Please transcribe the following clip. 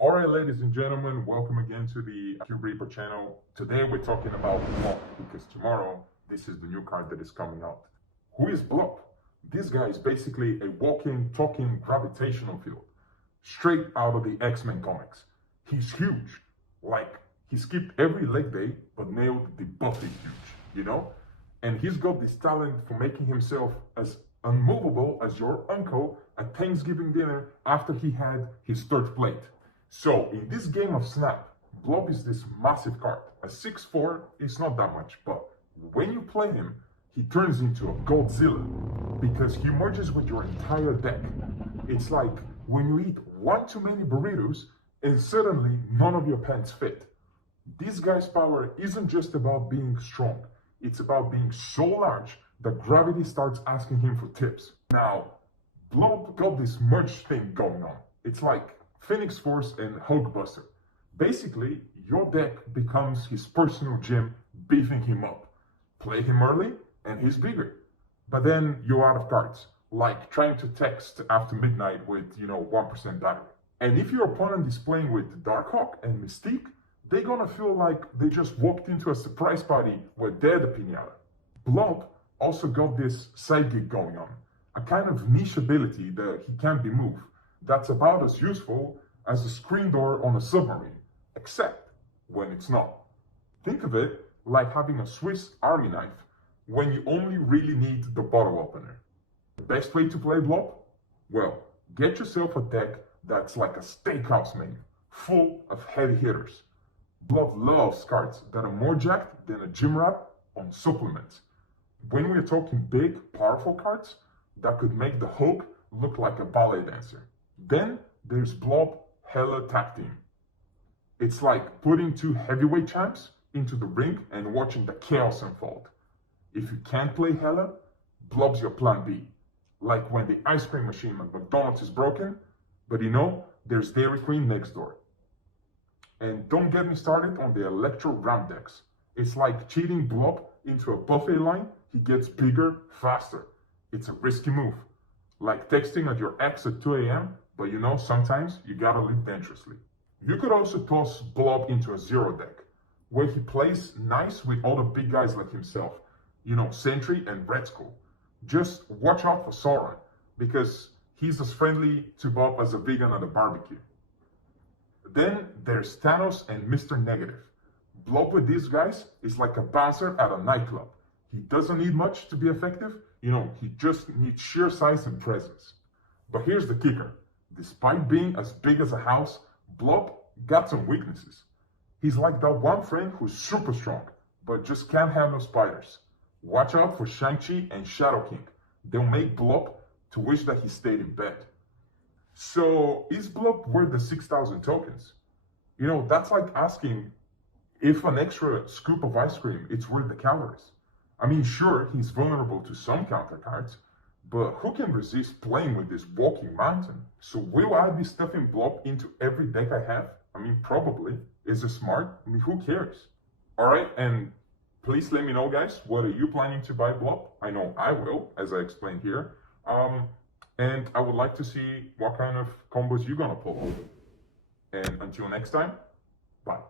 All right, ladies and gentlemen, welcome again to the Cube Reaper channel. Today we're talking about BLOB because tomorrow this is the new card that is coming out. Who is BLOB? This guy is basically a walking, talking gravitational field, straight out of the X-Men comics. He's huge, like he skipped every leg day but nailed the buffy huge, you know? And he's got this talent for making himself as unmovable as your uncle at Thanksgiving dinner after he had his third plate. So in this game of Snap, BLOB is this massive card. A 6'4" is not that much, but when you play him, he turns into a Godzilla because he merges with your entire deck. It's like when you eat one too many burritos and suddenly none of your pants fit. This guy's power isn't just about being strong. It's about being so large that gravity starts asking him for tips. Now, BLOB got this merge thing going on. It's like Phoenix Force and Hulkbuster. Basically, your deck becomes his personal gym, beefing him up. Play him early, and he's bigger. But then you're out of cards, like trying to text after midnight with, 1% battery. And if your opponent is playing with Darkhawk and Mystique, they're gonna feel like they just walked into a surprise party where they're the piñata. BLOB also got this side gig going on, a kind of niche ability that he can't be moved. That's about as useful as a screen door on a submarine, except when it's not. Think of it like having a Swiss Army knife when you only really need the bottle opener. The best way to play BLOB? Well, get yourself a deck that's like a steakhouse menu, full of heavy hitters. BLOB loves cards that are more jacked than a gym rat on supplements. When we're talking big, powerful cards that could make the Hulk look like a ballet dancer. Then there's BLOB Hella Tag Team. It's like putting two heavyweight champs into the ring and watching the chaos unfold. If you can't play Hella, BLOB's your plan B. Like when the ice cream machine at McDonald's is broken, but there's Dairy Queen next door. And don't get me started on the Electro Ram decks. It's like cheating BLOB into a buffet line. He gets bigger, faster. It's a risky move. Like texting at your ex at 2 a.m., but sometimes you gotta live dangerously. You could also toss BLOB into a zero deck, where he plays nice with all the big guys like himself. Sentry and Red Skull. Just watch out for Sauron, because he's as friendly to Bob as a vegan at a barbecue. Then there's Thanos and Mr. Negative. BLOB with these guys is like a bouncer at a nightclub. He doesn't need much to be effective. He just needs sheer size and presence. But here's the kicker. Despite being as big as a house, BLOB got some weaknesses. He's like that one friend who's super strong, but just can't handle spiders. Watch out for Shang-Chi and Shadow King. They'll make BLOB to wish that he stayed in bed. So is BLOB worth the 6,000 tokens? That's like asking if an extra scoop of ice cream is worth the calories. I mean, sure, he's vulnerable to some counter cards, but who can resist playing with this walking mountain? So will I be stuffing BLOB into every deck I have? I mean, probably. Is it smart? I mean, who cares? All right, and please let me know, guys, what are you planning to buy BLOB? I know I will, as I explained here. And I would like to see what kind of combos you're gonna pull. And until next time, bye.